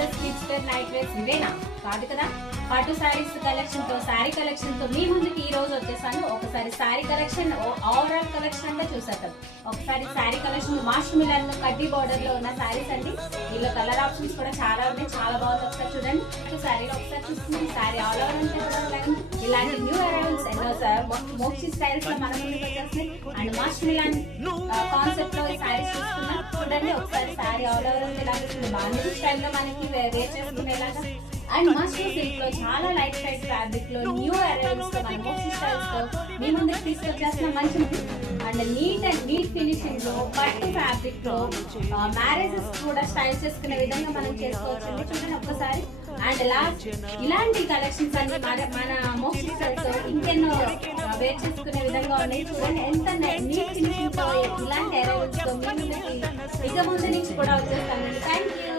Dresses, kids wear, night wears ఇవేనా? కాదు కదా. పట్టు శారీస్ కలెక్షన్ తో, శారీ కలెక్షన్ తో మీ ముందుకి ఈ రోజు వచ్చేసాను. ఒకసారి శారీ కలెక్షన్, ఓవరాల్ కలెక్షన్ అంటే చూసేద్దాం. ఒకసారి శారీ కలెక్షన్ మాస్టర్ మిలన్ కడ్డీ బోర్డర్ లో ఉన్న శారీస్ అండి. దీనిలో కలర్ ఆప్షన్స్ కూడా చాలా ఉన్నాయి, చాలా బాగుంది. ఒకసారి చూడండి. శారీలో ఒకసారి చూస్తుంది. శారీ ఆల్ ఓవర్ అంటే ఇలాంటి న్యూ అరైవల్స్ ఎన్నో మోక్షి స్టైల్స్ లో మన ముందుకు వచ్చేస్తున్నాయి. అండ్ మాస్టర్ మిలన్ కాన్సెప్ట్ లో ఈ శారీస్ చూస్తున్నాం. చూడండి ఒకసారి శారీ ఆల్ ఓవర్ ఇలాంటి బాగుంది స్టైల్ లో మనకి వేర్ చేసుకునేలాగా. అండ్ మస్టర్డ్ సిల్క్ లో చాలా లైట్ వెయిట్ ఫ్యాబ్రిక్ లో న్యూ అరైవల్స్ తో మన మోక్షి స్టైల్స్ తో మీ ముందుకు తీసుకొచ్చేసిన మంచి అండ్ నీట్ ఫినిషింగ్ లో పట్టు ఫ్యాబ్రిక్ లో మ్యారేజెస్ కూడా స్టైల్ చేసుకునే విధంగా మనం చేసుకోవచ్చు. చూడండి ఒక్కసారి. అండ్ లాస్ట్ ఇలాంటి కలెక్షన్స్ అన్ని మన మోక్షి స్టైల్స్ తో ఇంకెన్నో వేర్ చేసుకునే విధంగా ఉన్నాయి. చూడండి ఎంత నీట్ ఫినిషింగ్ తో ఇలాంటి అరైవల్స్ తో మీ ముందుకి ఇక ముందు నుంచి కూడా వచ్చేస్తానండి. Thank you.